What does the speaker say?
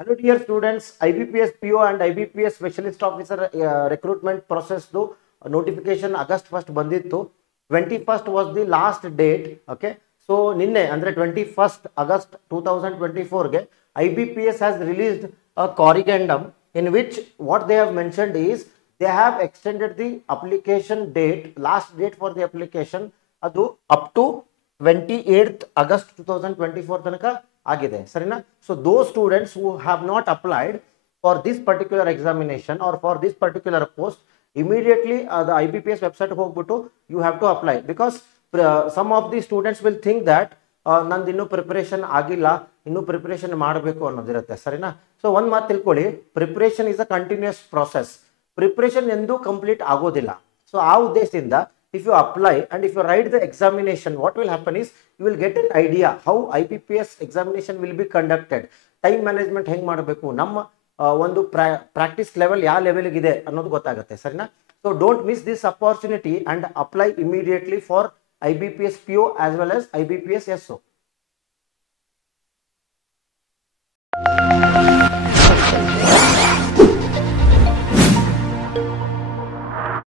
Hello dear students, IBPS PO and IBPS Specialist Officer recruitment process notification August 1st ಬಂದಿತ್ತು. 21st was the last date. Okay, so ನಿನ್ನೆ ಅಂದ್ರೆ 21st August 2024 ಗೆ IBPS has released a corrigendum in which what they have mentioned is they have extended the application date, last date for the application ಅದು up to 28th August 2024 ತನಕ ಆಗಿದೆ ಸರಿನಾ. So those students who have not applied for this particular examination or for this particular post, immediately the IBPS website ಹೋಗ್ಬಿಟ್ಟು you have to apply, because some of the students will think that ನಂದು ಇನ್ನೂ preparation ಆಗಿಲ್ಲ, ಇನ್ನೂ preparation ಮಾಡಬೇಕು ಅನ್ನೋದಿರುತ್ತೆ ಸರಿನಾ. So ಒಂದು ಮಾತು ತಿಳ್ಕೊಳ್ಳಿ, preparation is a continuous process. Preparation ಎಂದೂ ಕಂಪ್ಲೀಟ್ ಆಗೋದಿಲ್ಲ. ಸೊ ಆ ಉದ್ದೇಶದಿಂದ if you apply and if you write the examination, what will happen is you will get an idea how IBPS examination will be conducted, time management ಹೆಂಗ್ ಮಾಡಬೇಕು, ನಮ್ಮ ಒಂದು practice level ಯಾವ ಲೆವೆಲ್ಗೆ ಇದೆ ಅನ್ನೋದು ಗೊತ್ತಾಗುತ್ತೆ ಸರಿನಾ. So don't miss this opportunity and apply immediately for IBPS PO as well as IBPS SO.